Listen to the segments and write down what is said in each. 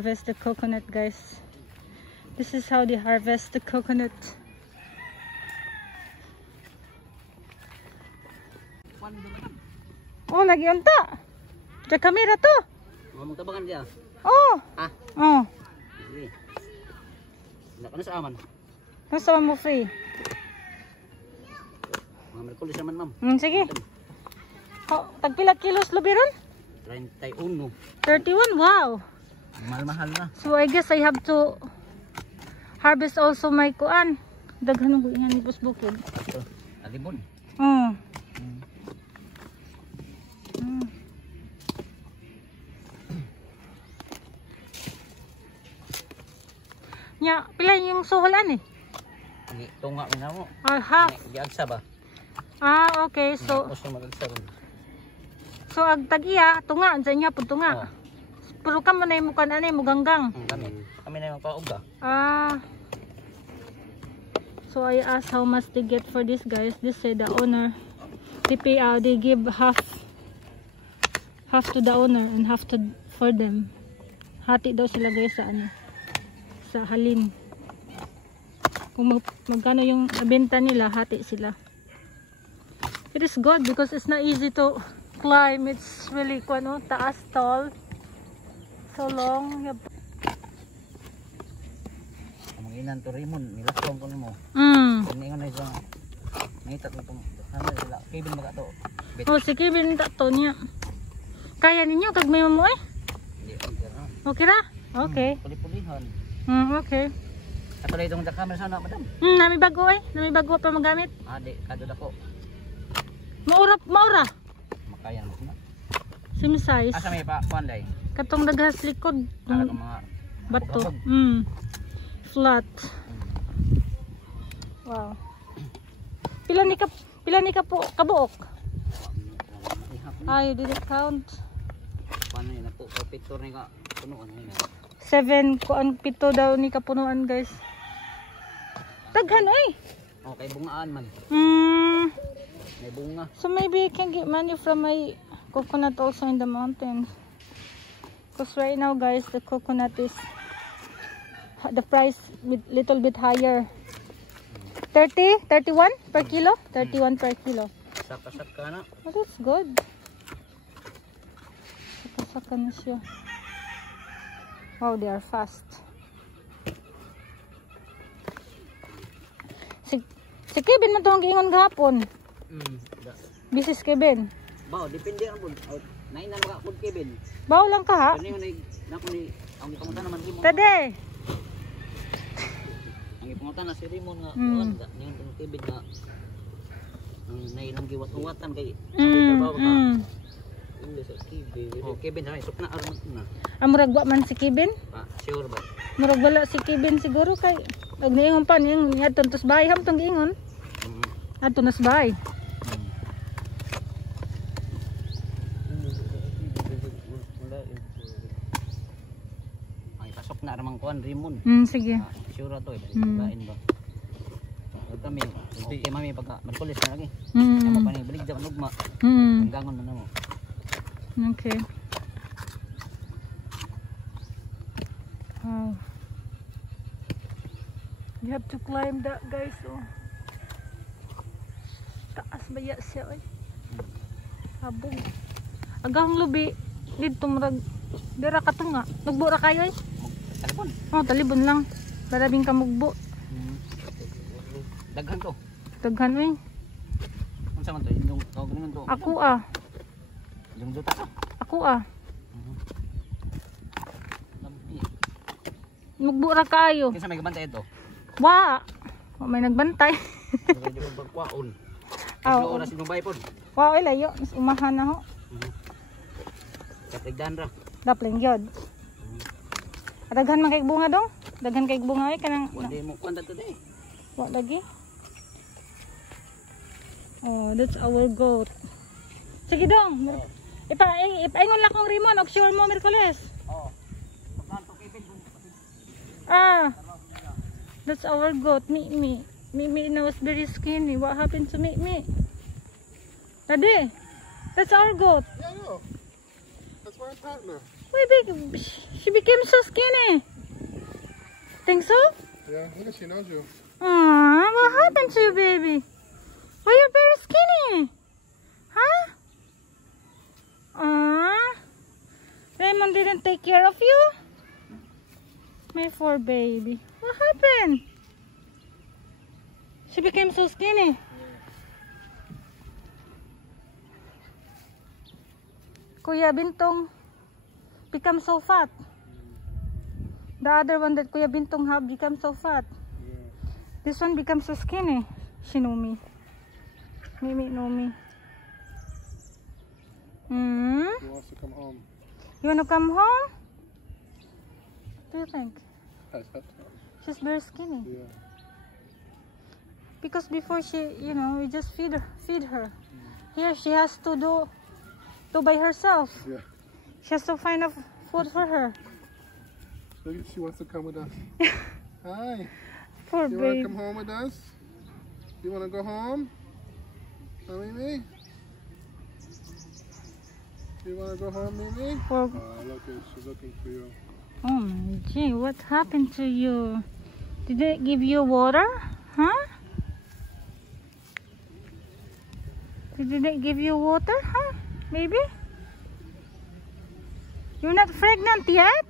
harvest the coconut, guys. This is how they harvest the coconut. Oh, lagi unta. Sa kamera to. Magtabangan dia. Oh. Ah. Oh. Sige. Ano sa aman? Nasa mo free. Merkulis naman, ma'am. Sige. Oh, tagpila kilos lubi ron? 31. 31, wow. Mahal-mahal na. So I guess I have to harvest also my kuan. Daghan ng buingan ni Busbukid. Ito, alibon. Oh. Nya, pila yung suhulan eh? Hindi, tunga mo na mo. Half. Giagsa ba? Ah, okay. So, ag tag-iya, tunga. Sa inyo po tunga. Pero ka mo na yung mukha na mo ganggang. Kami na yung pauga. Ah. So, I asked how much they get for this, guys. This say the owner. They give half to the owner and half to for them. Hati daw sila guys sa ano. Sa halin. Kung magkano yung benta nila, hati sila. It is good because it's not easy to climb. It's really taas, tall. So long. Manginan to Rimon, nilakong ko nimo. Ingon na isang nangita ko itong sila. Kevin baga to. Oh, si Kevin to niya. Kaya ninyo kag may mo eh? Okay ra? Okay. Puli-pulihan. Okay. Ato na itong camera sana, madam. Nami bago eh. Nami bago pa magamit. Di, kadod ako. Maura. Makayan mo na. Same size. Asa may pa, kuanday? Katong daghas likod. Para kang mga bato. Flat. Wow. Pila ni ka po kabuok? Ay, did it count? Paano yun? Picture ni ka punuan yun. 7 kuan pito daw ni kapunuan, guys. Daghan oy. Okay, bungaan man. May bunga. So maybe I can get money from my coconut also in the mountains. Because right now, guys, the coconut is the price little bit higher. 31 per kilo? 31 per kilo. Saka-saka na. Oh, that's good. Saka-saka na siya. Wow, they are fast. Si Kevin man itong giingon gahapon. Busy si Kevin. Bao, depende ang bud. Nain na mga bud Kevin. Bao lang ka ha? Ano yung ang ipangutan naman Rimon. Tade! Ang ipangutan na si Rimon nga. Ngayon itong Kevin nga. Ang nailang giwat-uwatan kay trabaho ka. Hindi sa Kevin na isok na aron na. Amurag wa man si Kevin? Sure ba? Murag wala si Kevin siguro kay ag niingon pa niyang adton tos bahay ham tong giingon. Adton nas bahay. Ay pasok na ramang kuan Rimon. Sige. Sure to lain ba. Kami, okay mami pagka magkulis na lagi. Amo pa ni balik sa nugma. Hanggangon na mo. Okay. Wow. You have to climb that, guys. Oh. Taas baya siya oy. Habog. Agahong lubi dito murag dira ka tunga. Nagbura kayo eh. Talibon. Oh, talibon lang. Barabing ka mugbo. Daghan to. Daghan oy. Unsa man to? Yung tawag niyo to. Ako ah. Yung duta ka. Ako ah. Mugbura kaayo. Kinsa may gabantay ito? Wa. May nagbantay. Medyo magkwaon. Ano oras yung bay pod? Wow, layo. Mas umahan na ho. Katigdan ra. Dapling yod. Daghan man kay bunga dong. Daghan kay bunga ay kanang. Wala mo kwanta today. Wa lagi. Oh, that's our goat. Sige dong. Ipaingon lang kong Rimon. Og sure mo Merkules. Oo. That's our goat. Mimi now is very skinny. What happened to Mimi? Daddy, that's our goat. Yeah, I know. That's my partner. Why she became so skinny? Think so? Yeah, look at she knows you. Aww, what happened to you, baby? Why are you very skinny? Huh? Aww. Raymond didn't take care of you? My poor baby. What happened? She became so skinny. Kuya Bintong become so fat. The other one that Kuya Bintong have become so fat. This one becomes so skinny. She know me. Mimi know me. She wants to come home. You want to come home? What do you think? That's up to her. She's very skinny. Yeah. Because before she, you know, we just feed her. Here she has to do by herself. Yeah. She has to find a food for her. Look, she wants to come with us. Hi. Poor You want baby. to come home with us? You want to go home? Huh, Mimi? You want to go home, Mimi? Poor. Look, she's looking for you. Oh my gee, what happened to you? Did they give you water? Huh? Did they give you water? Huh? Maybe? You're not pregnant yet?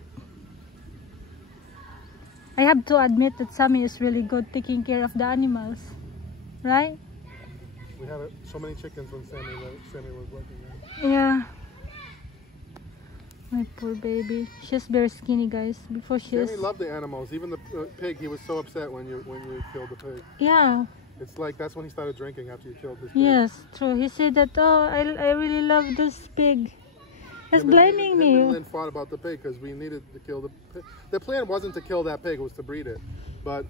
I have to admit that Sammy is really good taking care of the animals. Right? We had so many chickens when Sammy was working there. Yeah. My poor baby. She's very skinny, guys. Before Sammy loved the animals. Even the pig, he was so upset when you killed the pig. Yeah. It's like that's when he started drinking after you killed this pig. Yes, true. He said that, oh, I really love this pig. He's blaming me. Him and Lynn fought about the pig because we needed to kill the pig. The plan wasn't to kill that pig, it was to breed it. But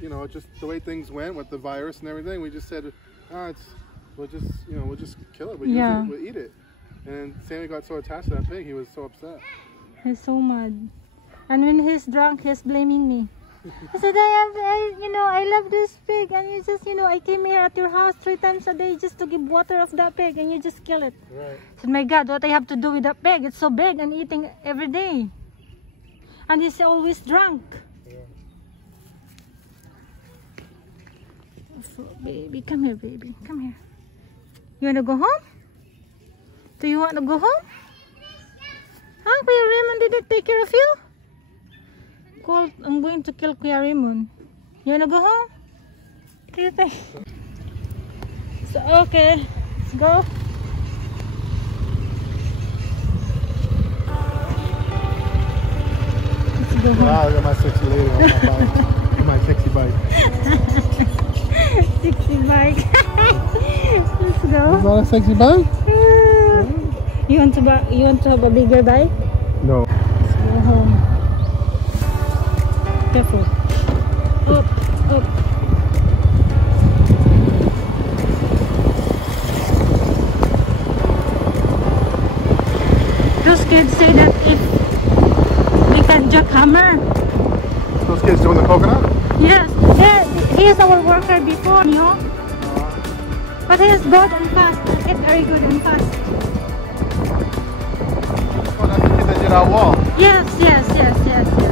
you know, just the way things went with the virus and everything, we just said, we'll just kill it. We'll eat it. And Sammy got so attached to that pig, he was so upset. He's so mad. And when he's drunk, he's blaming me. I said, I love this pig, and you just, I came here at your house 3 times a day just to give water of that pig, and you just kill it. Right. I said, my God, what I have to do with that pig? It's so big and eating every day. And he's always drunk. Yeah. So, baby, come here, baby. Come here. You want to go home? Do you want to go home? Huh? Kuya Raymond didn't take care of you? Cool. I'm going to kill Kuya Raymond. You want to go home? What do you think? So, okay. Let's go. Let's go home. Wow, look at my sexy lady on my bike. On my sexy bike. 60 bike. Let's go. Is that a sexy bike? Yeah. You want to have a bigger bike? No. Let's go home. Careful. Up, up. Those kids say that if we can jackhammer. Those kids doing the coconut? Yes, he is our worker before, you know. But he is good and fast. It's very good and fast. Oh, that's the kid that did our wall. Yes, yes, yes, yes, yes.